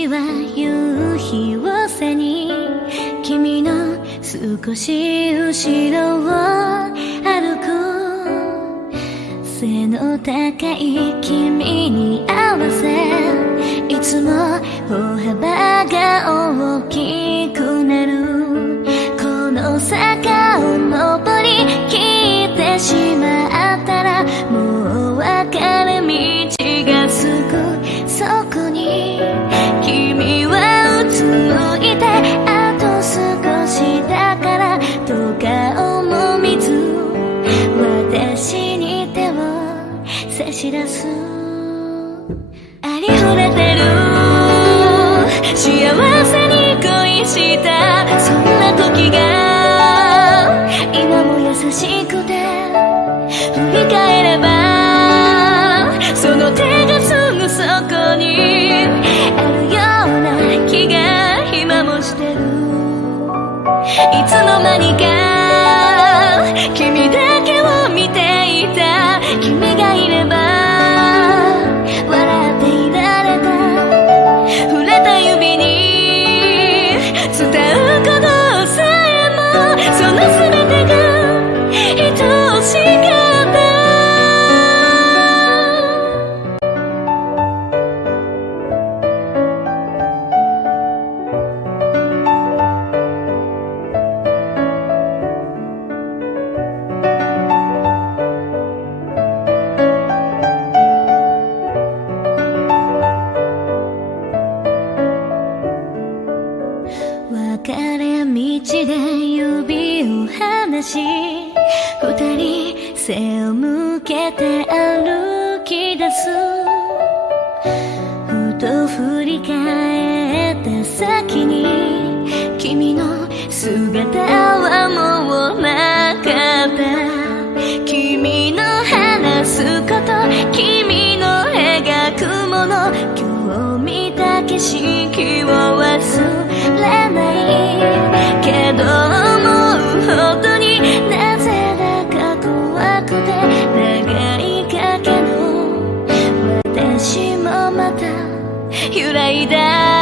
私は夕日を背に君の少し後ろを歩く。背の高い君に合わせいつも歩幅が大きくなる。この坂を登りきってしまったらもう分かれ道がすぐそこに君は映いて、あと少しだからどうか思みず私に手を差し出す。ありふれてる幸せに恋したそんな時が今も優しくて、振り返ればその手がすぐそこにあるような気が今もしてる。いつの間にか君だけを見ていた。君がいれば笑っていられた。触れた指に伝うことさえもその全てが愛しかった。別れ道で指を離し二人背を向けて歩き出す。ふと振り返った先に君の姿はもうなかった。君の話すこと、君の描くもの、今日見た景色を忘れないけど、思うほどになぜだか怖くて長い影の私もまた揺らいだ。